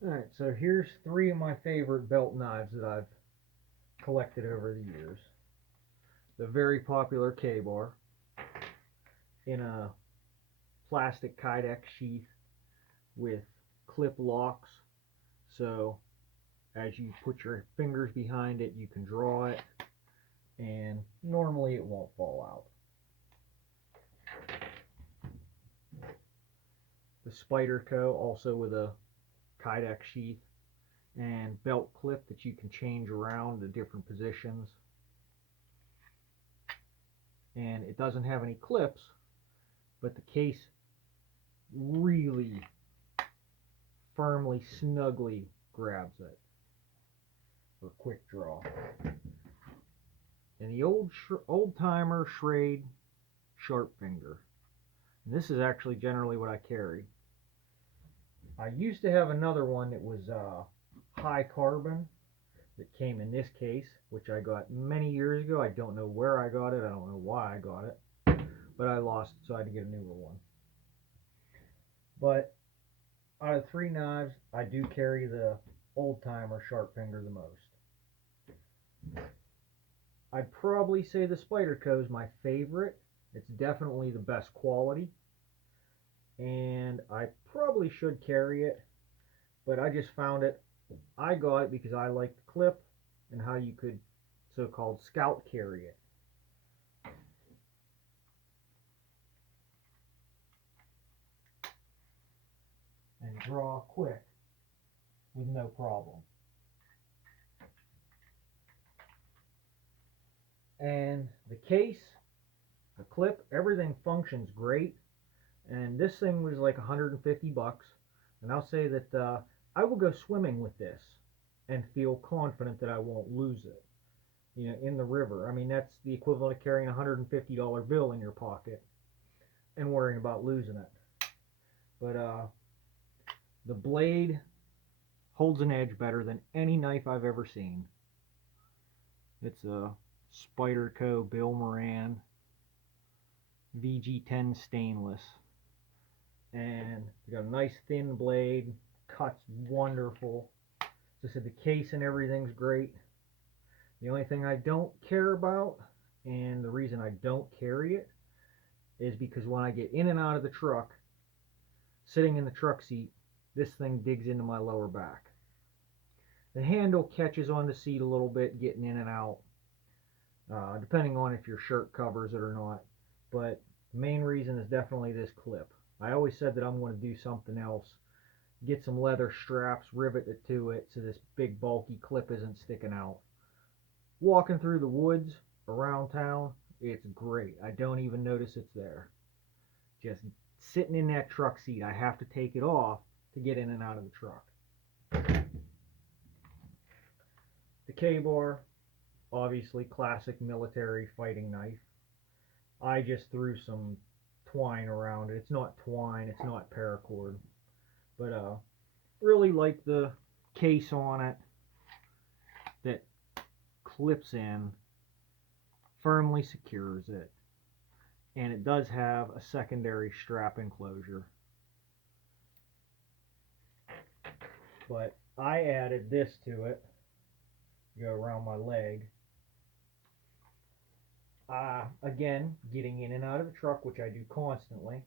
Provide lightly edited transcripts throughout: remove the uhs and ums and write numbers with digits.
Alright, so here's three of my favorite belt knives that I've collected over the years. The very popular K-bar in a plastic Kydex sheath with clip locks, so as you put your fingers behind it you can draw it and normally it won't fall out. The Spyderco, also with a Kydex sheath and belt clip that you can change around to different positions. And it doesn't have any clips, but the case really firmly, snugly grabs it for quick draw. And the old timer Shrade sharpfinger. And this is actually generally what I carry. I used to have another one that was high carbon that came in this case, which I got many years ago. I don't know where I got it. I don't know why I got it, but I lost it, so I had to get a newer one. But out of three knives, I do carry the old timer sharpfinger the most. I'd probably say the Spyderco is my favorite. It's definitely the best quality, and I probably should carry it, but I just found it. I got it because I like the clip and how you could so-called scout carry it. And draw quick with no problem. And the case, the clip, everything functions great. And this thing was like 150 bucks. And I'll say that I will go swimming with this and feel confident that I won't lose it. You know, in the river. I mean, that's the equivalent of carrying a $150 bill in your pocket and worrying about losing it. But the blade holds an edge better than any knife I've ever seen. It's a Spyderco Bill Moran VG10 stainless, and you got a nice thin blade, cuts wonderful. As I said, the case and everything's great. The only thing I don't care about, and the reason I don't carry it, is because when I get in and out of the truck, sitting in the truck seat, this thing digs into my lower back. The handle catches on the seat a little bit getting in and out, depending on if your shirt covers it or not. But the main reason is definitely this clip. I always said that I'm going to do something else. Get some leather straps, rivet it to it so this big bulky clip isn't sticking out. Walking through the woods around town, it's great. I don't even notice it's there. Just sitting in that truck seat, I have to take it off to get in and out of the truck. The K-bar, obviously classic military fighting knife. I just threw some twine around it. It's not twine, it's not paracord. But really like the case on it that clips in, firmly secures it. And it does have a secondary strap enclosure. But I added this to it, go around my leg. Again, getting in and out of the truck, which I do constantly.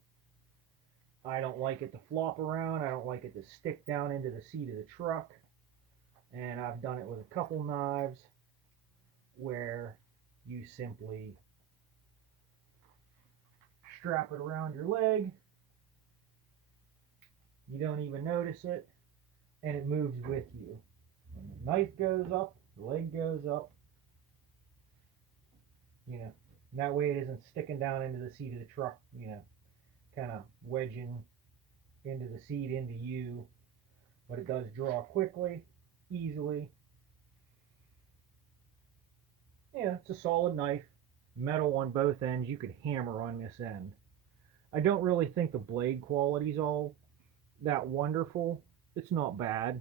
I don't like it to flop around. I don't like it to stick down into the seat of the truck. And I've done it with a couple knives where you simply strap it around your leg. You don't even notice it, and it moves with you. When the knife goes up, the leg goes up. You know, and that way it isn't sticking down into the seat of the truck, you know, kind of wedging into the seat, into you. But it does draw quickly, easily. Yeah, it's a solid knife. Metal on both ends. You could hammer on this end. I don't really think the blade quality is all that wonderful. It's not bad.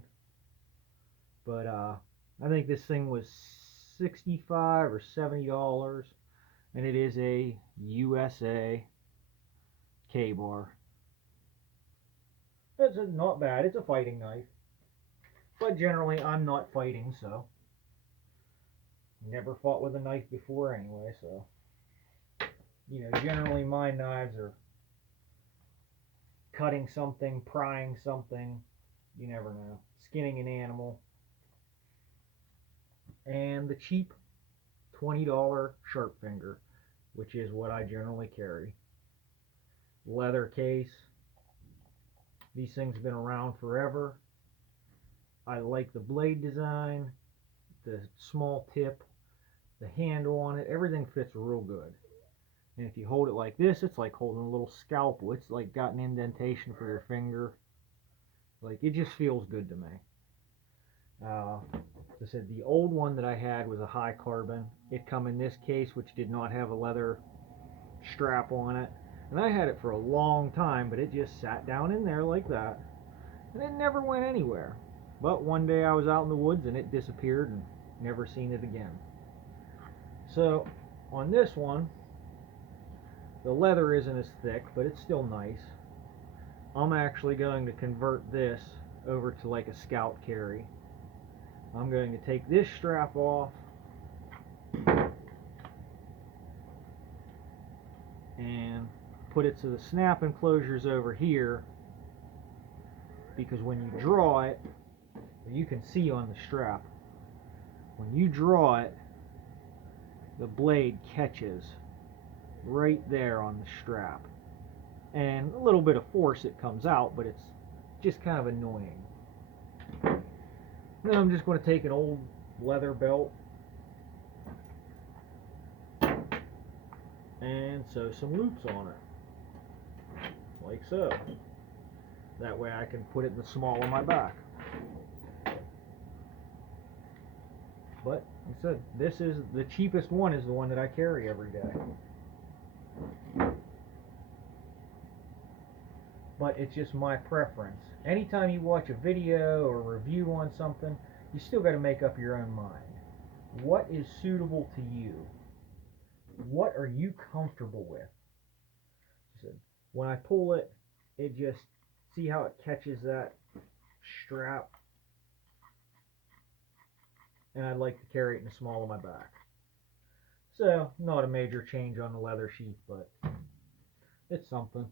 But I think this thing was $65 or $70. And it is a USA K-bar. It's not bad. It's a fighting knife. But generally, I'm not fighting, so never fought with a knife before anyway, so generally my knives are cutting something, prying something, you never know, skinning an animal. And the cheap $20 sharpfinger, which is what I generally carry. Leather case. These things have been around forever. I like the blade design, the small tip, the handle on it, everything fits real good. And if you hold it like this, it's like holding a little scalpel. It's like got an indentation for your finger. Like, it just feels good to me. As I said, the old one that I had was a high carbon. It come in this case, which did not have a leather strap on it. And I had it for a long time, but it just sat down in there like that. And it never went anywhere. But one day I was out in the woods and it disappeared and never seen it again. So on this one, the leather isn't as thick, but it's still nice. I'm actually going to convert this over to like a scout carry. I'm going to take this strap off and put it to the snap enclosures over here, because when you draw it, you can see on the strap, when you draw it, the blade catches right there on the strap, and a little bit of force it comes out, but it's just kind of annoying. Then I'm just going to take an old leather belt and sew some loops on it, like so. That way I can put it in the small of my back. But like I said, this is the cheapest one, is the one that I carry every day. But it's just my preference. Anytime you watch a video or review on something, you still got to make up your own mind. What is suitable to you? What are you comfortable with? When I pull it, it just, see how it catches that strap? And I'd like to carry it in the small of my back. So, not a major change on the leather sheath, but it's something.